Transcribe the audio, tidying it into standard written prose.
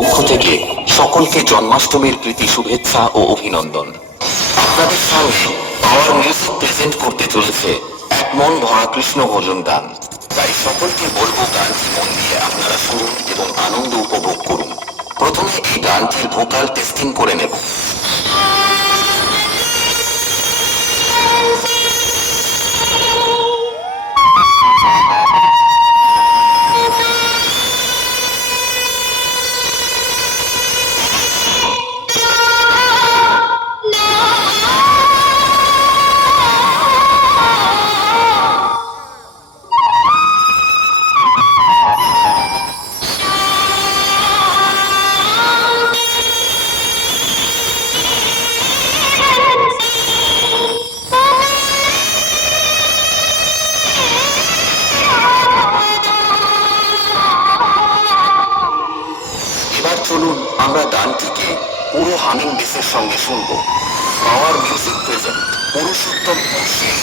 পক্ষ থেকে সকলকে জন্মাষ্টমীর প্রীতি শুভেচ্ছা ও অভিনন্দন। আপনাদের সামনে পাওয়ার মিউজিক প্রেজেন্ট করতে চলেছে এক মন ভরা কৃষ্ণ ভজন গান। তাই সকলকে বলবো গানটি মন দিয়ে আপনারা শুনুন এবং আনন্দ উপভোগ করুন। প্রথমে এই গানটির ভোকাল টেস্টিং করে নেব। চলুন আমরা গানটিকে পুরো হামিং বেসের সঙ্গে শুনবো। পাওয়ার মিউজিক প্রেজেন্ট পুরুষোত্তম কৌশিক।